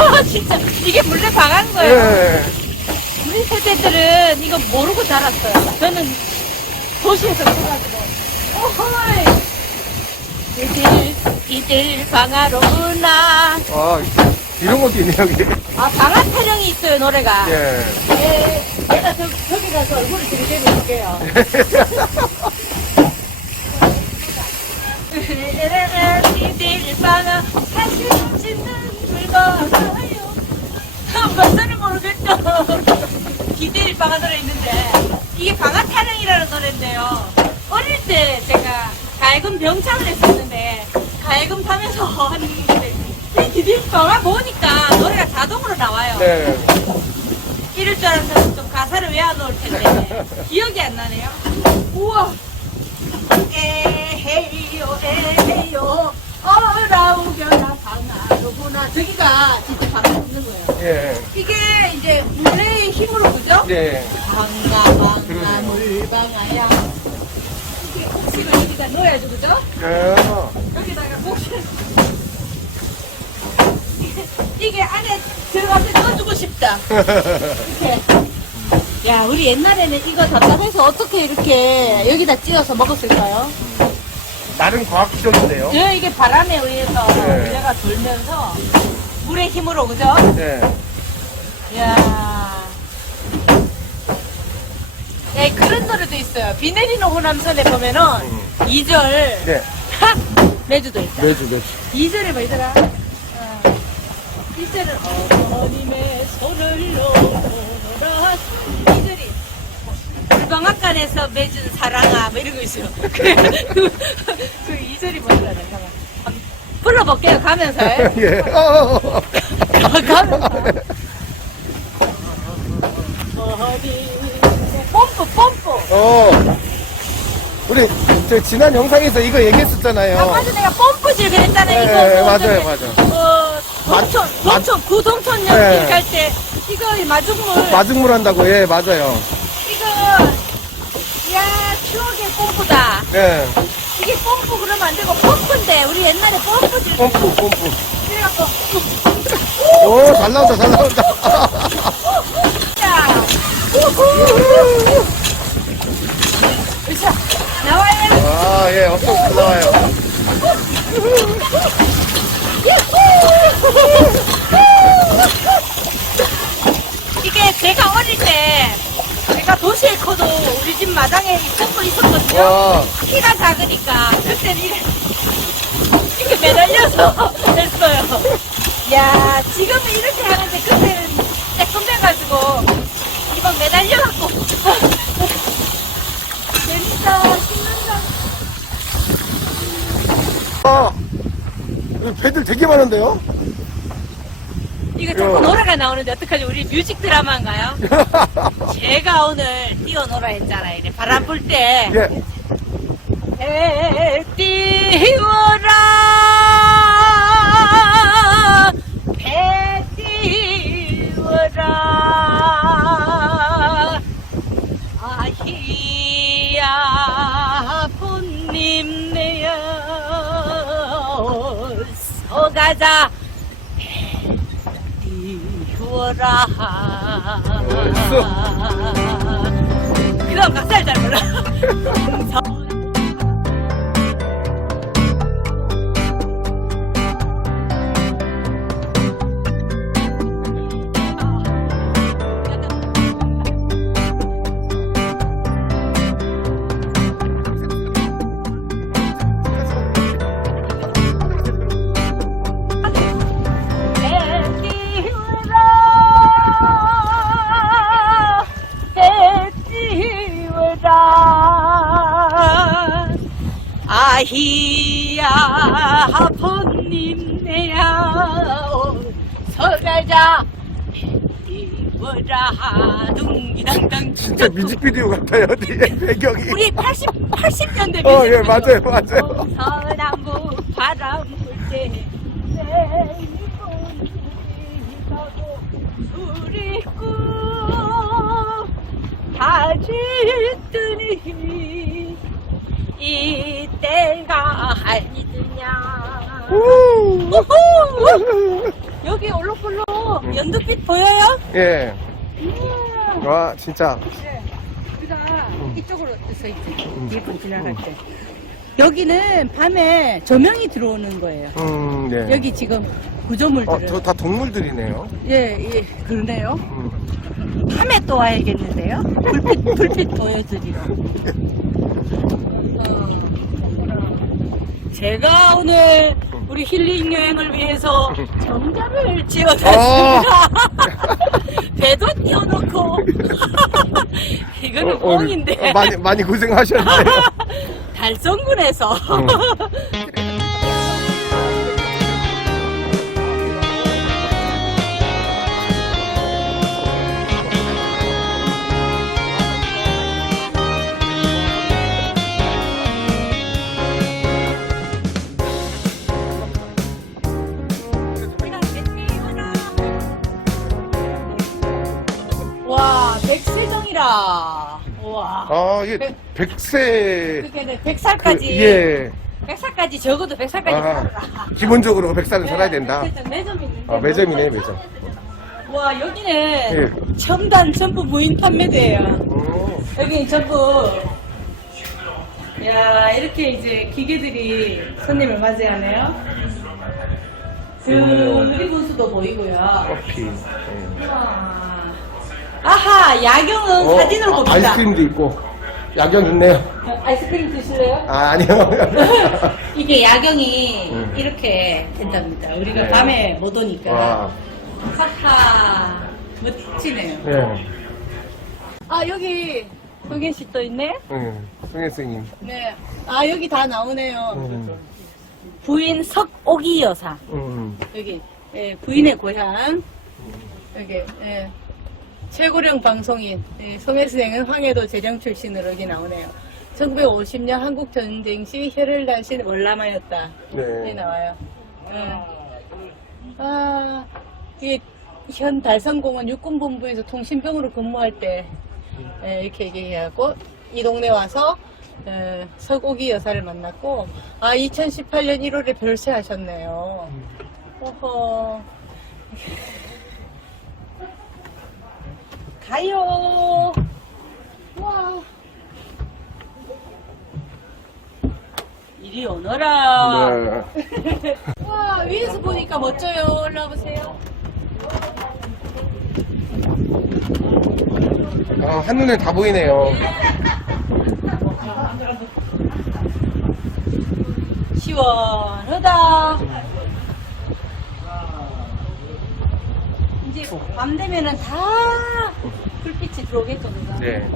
이게 물레 방한 거예요. 예. 우리 세대들은 이거 모르고 자랐어요. 저는 도시에서 커가지고. 오호이! 이들, 이들 방아로 오나. 아, 이런 것도 있네, 여기. 아, 방아 타령이 있어요, 노래가. 예. 예. 내가 저, 저기 가서 얼굴을. 이들 방아 찍는 물건아요 뭔지는 모르겠죠. 기대일 방아 노래 있는데 이게 방아 타령이라는 노래인데요. 어릴 때 제가 가야금 병창을 했었는데 가야금 타면서 하는데 이 기대일 방아 보니까 노래가 자동으로 나와요. 네. 이럴 줄 알았으면 좀 가사를 외워놓을 텐데 기억이 안 나네요. 우와. 에헤이요 에헤이요 어라 우겨라 방아로구나 저기가 진짜 방아 있는 거예요. 예. 이게 이제 물레의 힘으로 그죠? 예. 방아 방아. 물방아야 이게 곡식을 여기다 넣어야죠 그죠? 예. 여기다가 곡식 이게, 이게 안에 들어가서 넣어주고 싶다 이렇게 야 우리 옛날에는 이거 답답해서 어떻게 이렇게 여기다 찧어서 먹었을까요? 나름 과학적인데요. 예, 이게 바람에 의해서 네. 물레가 돌면서 물의 힘으로 그죠? 네. 이야. 예, 그런 노래도 있어요. 비 내리는 호남선에 보면은 음. 이 2절 네. 매주도 있다. 매주, 매주. 2절에 뭐더라? 어. 1절은 어머님의 손을 놓으라 2절이 불방앗간에서 맺은 사랑아 뭐 이런 거 있어요. 그, 그, 그 2절이 뭐더라? 잠깐만. 한번 불러볼게요. 가면서. 예. 어. 가면서. 어디 pom프 pom프 어. 우리 저 지난 영상에서 이거 얘기했었잖아요. 아까 전에 내가 펌프질 그랬잖아요 이거 네, 뭐 맞아요, 저기, 맞아요. 어 맞- 동천 맞- 동천 구동천 네. 연길 갈 때 이거 마중물 마중물 한다고, 예, 맞아요. 이거 야 추억의 pom프다 네. 이게 pom프 그러면 안 되고 펌프인데 우리 옛날에 펌프질 pom프, pom프. 그래갖고 오, 잘 나온다, 잘 나온다. 자 으쌰 나와요 아, 예, 엄청 잘 나와요. 이게 제가 어릴 때 제가 도시에 커도 우리 집 마당에 이 펌프 있었거든요. 와, 키가 작으니까 그때는 이래 이렇게 매달려서 했어요. 야 지금은 이렇게 하는데 그때는 쬐끔해가지고 이거 매달려갖고 재밌다 신난다. 아, 여기 배들 되게 많은데요? 이거 자꾸 야. 노래가 나오는데 어떡하지? 우리 뮤직 드라마인가요? 제가 오늘 뛰어놀아 했잖아요. 이래 바람 불 때. 예. 배 띄워라 배 띄워라 아히야 본님 내야 서가자 배 띄워라 그럼 가사를 잘 몰라 아히야 아버님 내야. 서가자. 배 띄워라 둥기당당. 진짜 뮤직비디오 같아요, 뒤에 배경이. 우리 80, 80년대 어, 예, 맞아요, 맞아요. 서남부 바람 불때 우리 꿈다 짓더니 이때가! 우후! 여기 올록볼록 오, 연두빛 보여요? 예. 와, 진짜. 네. 우리가 이쪽으로 서 있지. 음. 일본 지나갈 때. 여기는 밤에 조명이 들어오는 거예요. 음, 네. 여기 지금 구조물들을. 어, 저 다 동물들이네요. 예, 예, 그러네요. 음. 밤에 또 와야겠는데요? 불빛, 불빛 보여드리러. 어. 제가 오늘 우리 힐링 여행을 위해서 정자를 지어놨습니다. 배도 띄워놓고. 이거는 어, 어, 뻥인데. 어, 많이, 많이 고생하셨네요. 달성군에서. 세정이라. 와. 아, 이게 백세. 그게 그, 백살까지. 예. 백살까지 적어도 백살까지 아, 살아라. 기본적으로 백살은 살아야 된다. 매점 있는데. 아, 매점이네, 매점. 와, 여기는 예. 첨단 전부 무인 판매대예요. 음. 여기 전부. 야, 이렇게 이제 기계들이 손님을 맞이하네요. 그 음. 누리분수도 보이고요. 커피. 예. 우와. 아하, 야경은 어, 사진으로 아, 봅니다. 아이스크림도 있고. 야경 있네요. 어, 아이스크림 드실래요? 아, 아니요. 이게 야경이 음. 이렇게 된답니다. 우리가 네. 밤에 못 오니까. 와. 하하, 멋지네요. 네. 아, 여기 송혜 씨또 있네? 응. 송혜 선생님. 네. 아, 여기 다 나오네요. 음. 부인 석옥이 여사. 음. 여기, 예, 부인의 고향. 여기, 예. 최고령 방송인, 예, 송혜 선생은 황해도 재정 출신으로 여기 나오네요. 1950년 한국 전쟁 시 혈을 다신 월남하였다. 네. 나와요. 예. 아, 이게 현 달성공원 육군본부에서 통신병으로 근무할 때 예, 이렇게 얘기하고 이 동네 와서 예, 서고기 여사를 만났고 아 2018년 1월에 별세하셨네요. 어허. 가요. 와. 이리 오너라. 네. 와 위에서 보니까 멋져요. 올라와 보세요. 아, 한눈에 다 보이네요. 시원하다. 이제 밤 되면은 다 불빛이 들어오겠거든요. 네.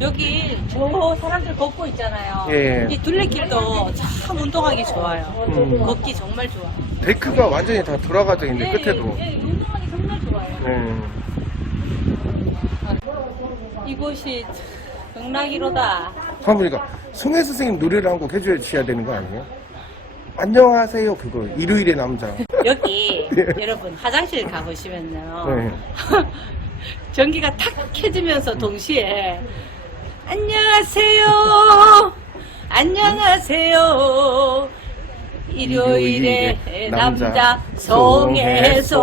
여기 저 사람들 걷고 있잖아요. 예. 이 둘레길도 참 운동하기 좋아요. 음. 걷기 정말 좋아. 데크가 완전히 다 돌아가져 있는데, 예, 끝에도. 예, 예, 운동하기 정말 좋아요. 네. 이곳이 경락이로다. 그러니까 송혜 선생님 노래를 한 곡 해주셔야 되는 거 아니에요? 안녕하세요, 그거. 일요일의 남자. 여기 예. 여러분 화장실 가보시면요. 네. 전기가 탁 켜지면서 동시에 안녕하세요. 안녕하세요. 일요일에 일요일에 남자, 남자 송혜송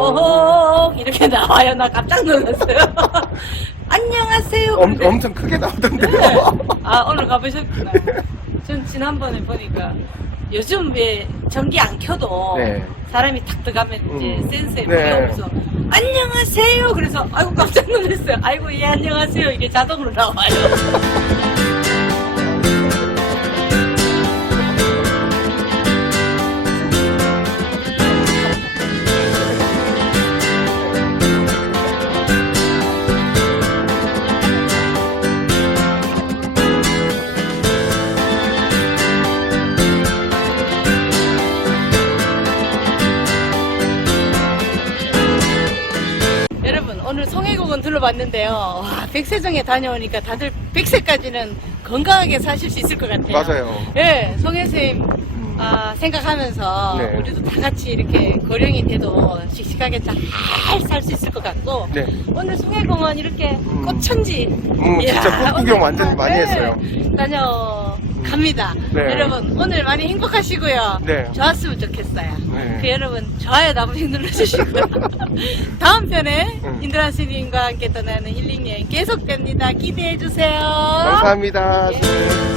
이렇게 나와요. 나 깜짝 놀랐어요. 안녕하세요. 엄, 근데- 엄청 크게 나오던데요. 네. 아 오늘 가보셨구나. 전 지난번에 보니까 요즘 왜 전기 안 켜도 네. 사람이 탁 들어가면 이제 음. 센서에 네. 물려오면서 안녕하세요. 그래서 아이고 깜짝 놀랐어요. 아이고 예 안녕하세요. 이게 자동으로 나와요. 둘러봤는데요. 와, 백세정에 다녀오니까 다들 백세까지는 건강하게 사실 수 있을 것 같아요. 맞아요. 예, 송혜 선생님 음. 아, 생각하면서 네. 우리도 다 같이 이렇게 고령이 돼도 씩씩하게 잘 살 수 있을 것 같고 네. 오늘 송해공원 이렇게 음. 꽃천지 음, 이야, 진짜 꽃 구경 오늘 완전히 많이 네, 했어요. 다녀 갑니다. 네. 여러분 오늘 많이 행복하시고요. 네. 좋았으면 좋겠어요. 네. 그 여러분 좋아요도 한 번씩 눌러주시고요. 다음 편에 음. 인드라 스님과 함께 떠나는 힐링 여행 계속됩니다. 기대해 주세요. 감사합니다. 예.